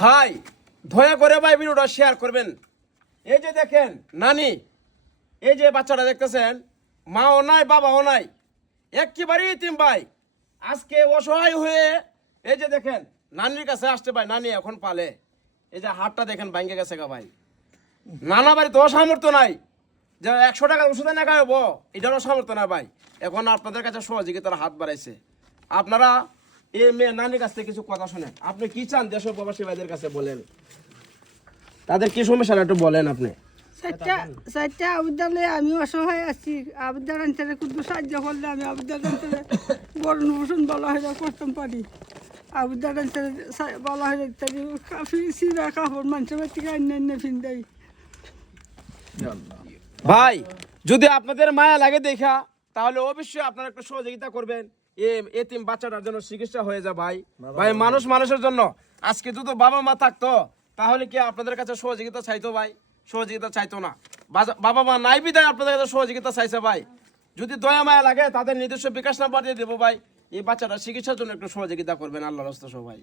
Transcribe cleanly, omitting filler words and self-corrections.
ভাই দয়া করে ভাই ভিডিওটা শেয়ার করবেন। এই যে দেখেন নানি, এই যে বাচ্চাটা দেখতেছেন, মাও নাই বাবাও নাই, একেবারে ইতিম ভাই। আজকে অসহায় হয়ে এই যে দেখেন নানির কাছে আসতে ভাই, নানি এখন পালে। এই যে হাতটা দেখেন ভাঙ্গে গেছে গা ভাই। নানা বাড়ি তো সামর্থ্য নাই যে 100 টাকার ওষুধ না খাওয়াবো, এটারও সামর্থ্য না ভাই। এখন আপনাদের কাছে সহযোগিতার হাত বাড়াইছে। আপনারা এই মেয়ে নানির কাছ থেকে কিছু কথা শুনেন। আপনি কি চান দেশ প্রবাসী ভাইদের কাছে বলেন, তাদের কি সমস্যা একটু বলেন আপনি। চারটা আবুদালে আমি অসহায় আছি। আবুদার অঞ্চলে খুব সাহায্য করলে আমি আবুদার অঞ্চলে বরণ পোষণ বলা হয়ে করতাম পারি। আবুদার অঞ্চলে বলা হয়ে কাফি সিরা কাপড় মানুষের থেকে অন্য ফিন্দাই। ভাই যদি আপনাদের মায়া লাগে দেখা, তাহলে অবশ্যই আপনারা একটু সহযোগিতা করবেন। এতিম বাচ্চাটার জন্য চিকিৎসা হয়ে যায় ভাই। ভাই মানুষ মানুষের জন্য। আজকে যদি বাবা মা থাকতো তাহলে কি আপনাদের কাছে সহযোগিতা চাইতো ভাই? সহযোগিতা চাইতো না। বাবা মা নাই বিদায় আপনাদের কাছে সহযোগিতা চাইছে ভাই। যদি দয়া মায়া লাগে তাদের নিজস্ব বিকাশ নাম্বার দিয়ে দেবো ভাই। এই বাচ্চাটার চিকিৎসার জন্য একটু সহযোগিতা করবেন, আল্লাহর রাস্তায় সবাই।